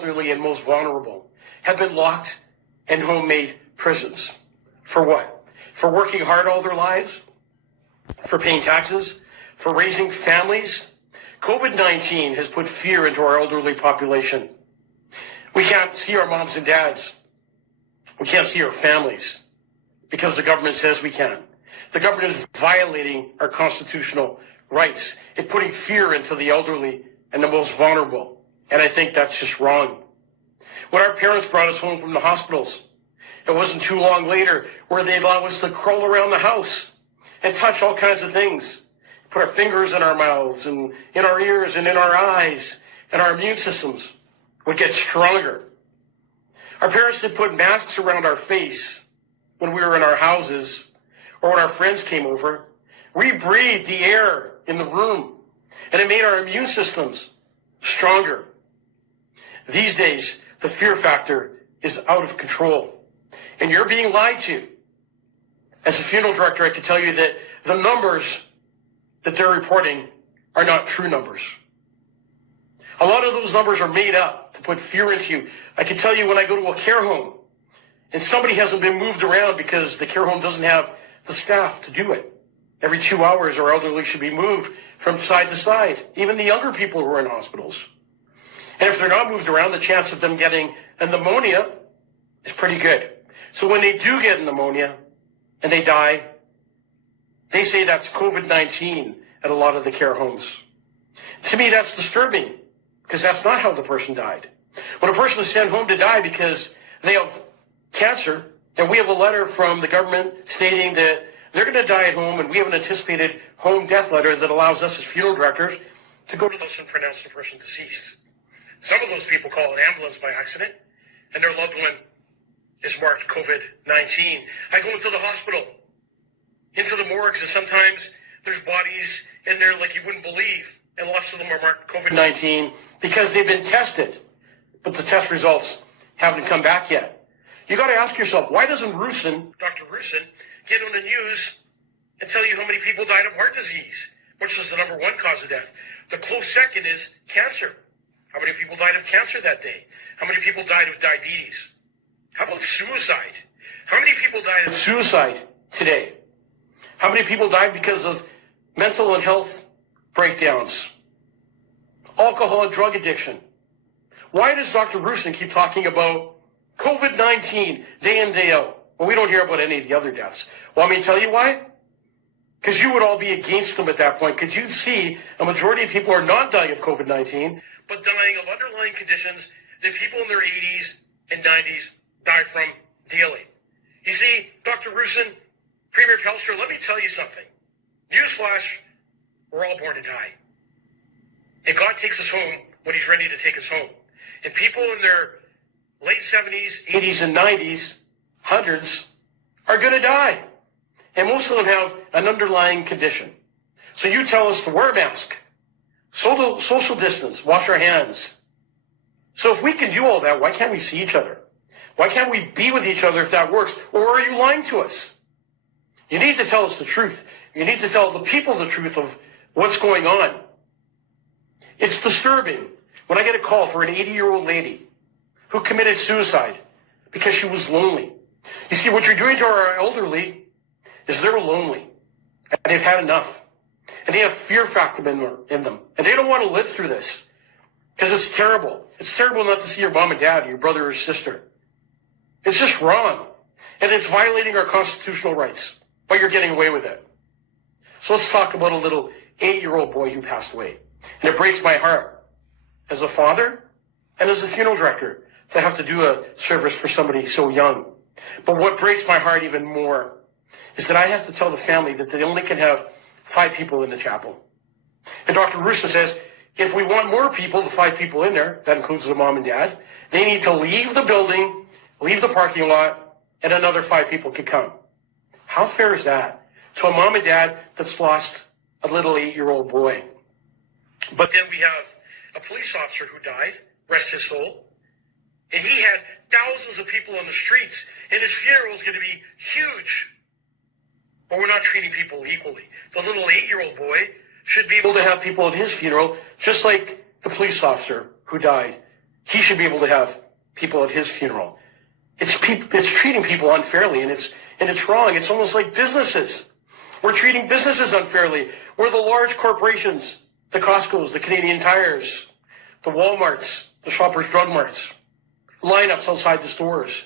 elderly and most vulnerable have been locked in homemade prisons. For what? For working hard all their lives? For paying taxes? For raising families? COVID-19 has put fear into our elderly population. We can't see our moms and dads. We can't see our families because the government says we can. The government is violating our constitutional rights and putting fear into the elderly and the most vulnerable. And I think that's just wrong. When our parents brought us home from the hospitals, it wasn't too long later where they allowed us to crawl around the house and touch all kinds of things, put our fingers in our mouths and in our ears and in our eyes, and our immune systems would get stronger. Our parents did put masks around our face when we were in our houses or when our friends came over. We breathed the air in the room, and it made our immune systems stronger. These days, the fear factor is out of control, and you're being lied to. As a funeral director, I can tell you that the numbers that they're reporting are not true numbers. A lot of those numbers are made up to put fear into you. I can tell you when I go to a care home and somebody hasn't been moved around because the care home doesn't have the staff to do it. Every 2 hours, our elderly should be moved from side to side, even the younger people who are in hospitals. And if they're not moved around, the chance of them getting a pneumonia is pretty good. So when they do get pneumonia and they die, they say that's COVID-19 at a lot of the care homes. To me, that's disturbing because that's not how the person died. When a person is sent home to die because they have cancer, and we have a letter from the government stating that they're going to die at home, and we have an anticipated home death letter that allows us as funeral directors to go to those and pronounce the person deceased. Some of those people call an ambulance by accident, and their loved one is marked COVID-19. I go into the hospital, into the morgues, and sometimes there's bodies in there like you wouldn't believe, and lots of them are marked COVID-19 because they've been tested, but the test results haven't come back yet. You got to ask yourself, why doesn't Dr. Rusin, get on the news and tell you how many people died of heart disease, which is the number one cause of death? The close second is cancer. How many people died of cancer that day? How many people died of diabetes? How about suicide? How many people died of suicide today? How many people died because of mental and health breakdowns? Alcohol and drug addiction. Why does Dr. Rusin keep talking about COVID-19 day in, day out? Well, we don't hear about any of the other deaths. Want me to tell you why? Because you would all be against them at that point. Because you'd see a majority of people are not dying of COVID-19, but dying of underlying conditions that people in their 80s and 90s die from daily. You see, Dr. Rusin, Premier Telstra, let me tell you something. Newsflash, we're all born to die. And God takes us home when he's ready to take us home. And people in their late 70s, 80s, and 90s, hundreds, are going to die. And most of them have an underlying condition. So you tell us to wear a mask, social distance, wash our hands. So if we can do all that, why can't we see each other? Why can't we be with each other if that works? Or are you lying to us? You need to tell us the truth. You need to tell the people the truth of what's going on. It's disturbing when I get a call for an 80-year-old lady who committed suicide because she was lonely. You see, what you're doing to our elderly is they're lonely, and they've had enough, and they have fear factor in them, and they don't want to live through this because it's terrible. It's terrible not to see your mom and dad, your brother or sister. It's just wrong, and it's violating our constitutional rights, but you're getting away with it. So let's talk about a little 8-year-old boy who passed away, and it breaks my heart as a father and as a funeral director to have to do a service for somebody so young. But what breaks my heart even more is that I have to tell the family that they only can have 5 people in the chapel. And Dr. Rusin says, if we want more people, the 5 people in there, that includes the mom and dad, they need to leave the building, leave the parking lot, and another 5 people can come. How fair is that to a mom and dad that's lost a little 8-year-old boy? But then we have a police officer who died, rest his soul, and he had thousands of people on the streets, and his funeral is going to be huge. But we're not treating people equally. The little 8-year-old boy should be able to have people at his funeral, just like the police officer who died he should be able to have people at his funeral. It's treating people unfairly, and it's wrong. It's almost like businesses. We're treating businesses unfairly. We're the large corporations, the Costcos, the Canadian Tires, the Walmarts, the Shoppers Drug Marts, lineups outside the stores.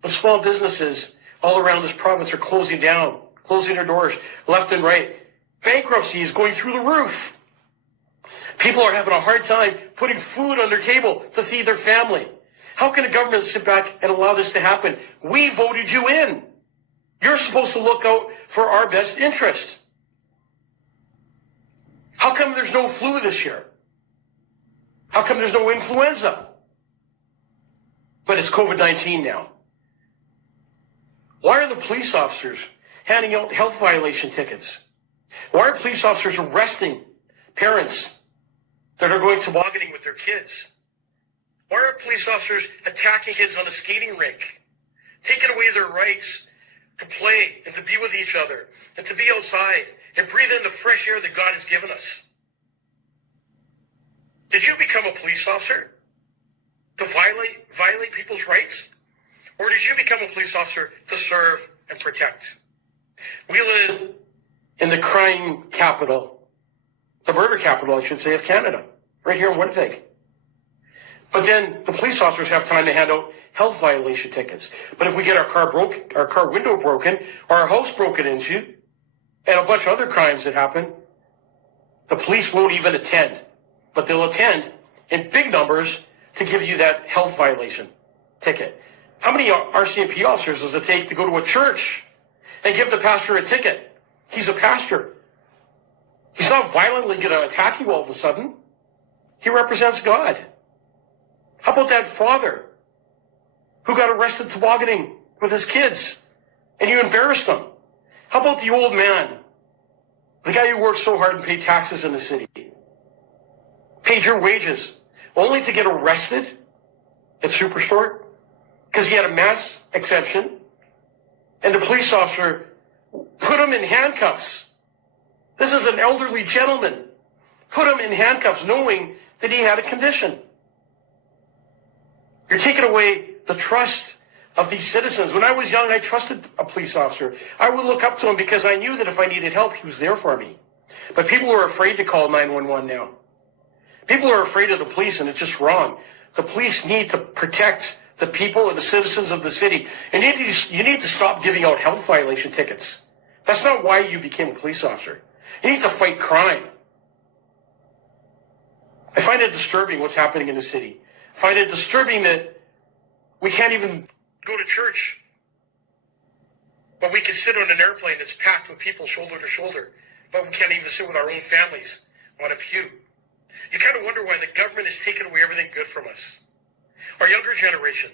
The small businesses all around this province are closing down, closing their doors left and right. Bankruptcy is going through the roof. People are having a hard time putting food on their table to feed their family. How can a government sit back and allow this to happen? We voted you in. You're supposed to look out for our best interest. How come there's no flu this year? How come there's no influenza? But it's COVID-19 now. Why are the police officers handing out health violation tickets? Why are police officers arresting parents that are going tobogganing with their kids? Why are police officers attacking kids on a skating rink, taking away their rights to play and to be with each other and to be outside and breathe in the fresh air that God has given us? Did you become a police officer to violate people's rights? Or did you become a police officer to serve and protect? We live in the crime capital, the murder capital, I should say, of Canada, right here in Winnipeg. But then the police officers have time to hand out health violation tickets. But if we get our car window broken, or our house broken into, and a bunch of other crimes that happen, the police won't even attend. But they'll attend in big numbers to give you that health violation ticket. How many RCMP officers does it take to go to a church and give the pastor a ticket? He's a pastor. He's not violently going to attack you all of a sudden. He represents God. How about that father who got arrested tobogganing with his kids and you embarrassed him? How about the old man, the guy who worked so hard and paid taxes in the city, paid your wages, only to get arrested at Superstore because he had a mass exception, and the police officer put him in handcuffs. This is an elderly gentleman. Put him in handcuffs knowing that he had a condition. You're taking away the trust of these citizens. When I was young, I trusted a police officer. I would look up to him because I knew that if I needed help, he was there for me. But people are afraid to call 911 now. People are afraid of the police, and it's just wrong. The police need to protect the people and the citizens of the city. And you need to stop giving out health violation tickets. That's not why you became a police officer. You need to fight crime. I find it disturbing what's happening in the city. I find it disturbing that we can't even go to church. But we can sit on an airplane that's packed with people shoulder to shoulder. But we can't even sit with our own families on a pew. You kind of wonder why the government is taking away everything good from us. Our younger generation,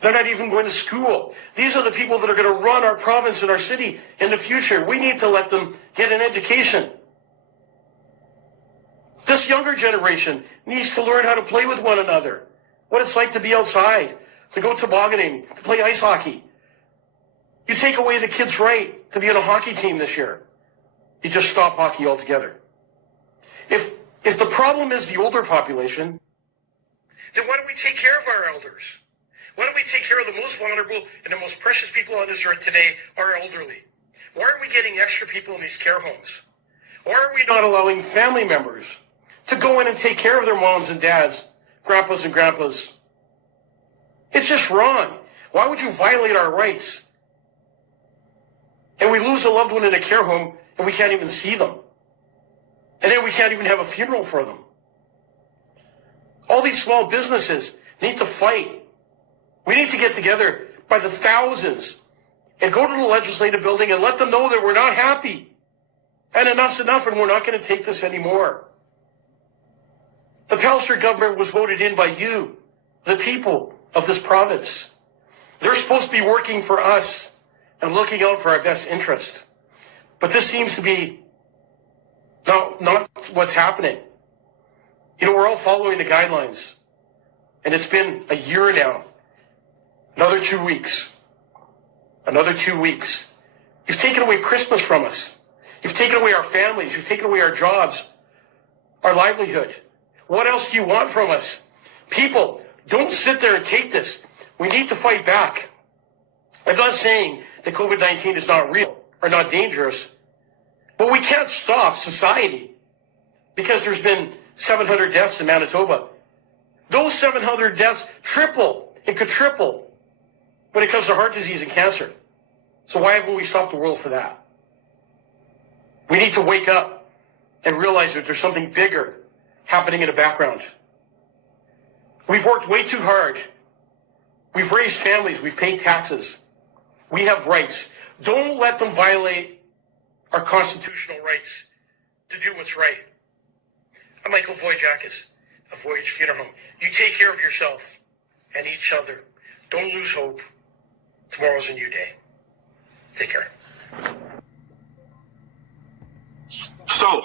they're not even going to school. These are the people that are going to run our province and our city in the future. We need to let them get an education. This younger generation needs to learn how to play with one another, what it's like to be outside, to go tobogganing, to play ice hockey. You take away the kids' right to be on a hockey team this year. You just stop hockey altogether. If the problem is the older population, then why don't we take care of our elders? Why don't we take care of the most vulnerable and the most precious people on this earth today, our elderly? Why aren't we getting extra people in these care homes? Why are we not allowing family members to go in and take care of their moms and dads, grandpas and grandpas? It's just wrong. Why would you violate our rights? And we lose a loved one in a care home and we can't even see them. And then we can't even have a funeral for them. All these small businesses need to fight. We need to get together by the thousands and go to the legislative building and let them know that we're not happy. And enough's enough, and we're not going to take this anymore. The Pallister government was voted in by you, the people of this province. They're supposed to be working for us and looking out for our best interest. But this seems to be not what's happening. You know, we're all following the guidelines. And it's been a year now. Another 2 weeks. Another 2 weeks. You've taken away Christmas from us. You've taken away our families. You've taken away our jobs, our livelihood. What else do you want from us? People, don't sit there and take this. We need to fight back. I'm not saying that COVID-19 is not real or not dangerous, but we can't stop society because there's been 700 deaths in Manitoba. Those 700 deaths triple and could triple when it comes to heart disease and cancer. So why haven't we stopped the world for that? We need to wake up and realize that there's something bigger happening in the background. We've worked way too hard. We've raised families. We've paid taxes. We have rights. Don't let them violate our constitutional rights to do what's right. I'm Michael Voyjakis of Voyage Funeral Home. You take care of yourself and each other. Don't lose hope. Tomorrow's a new day. Take care. So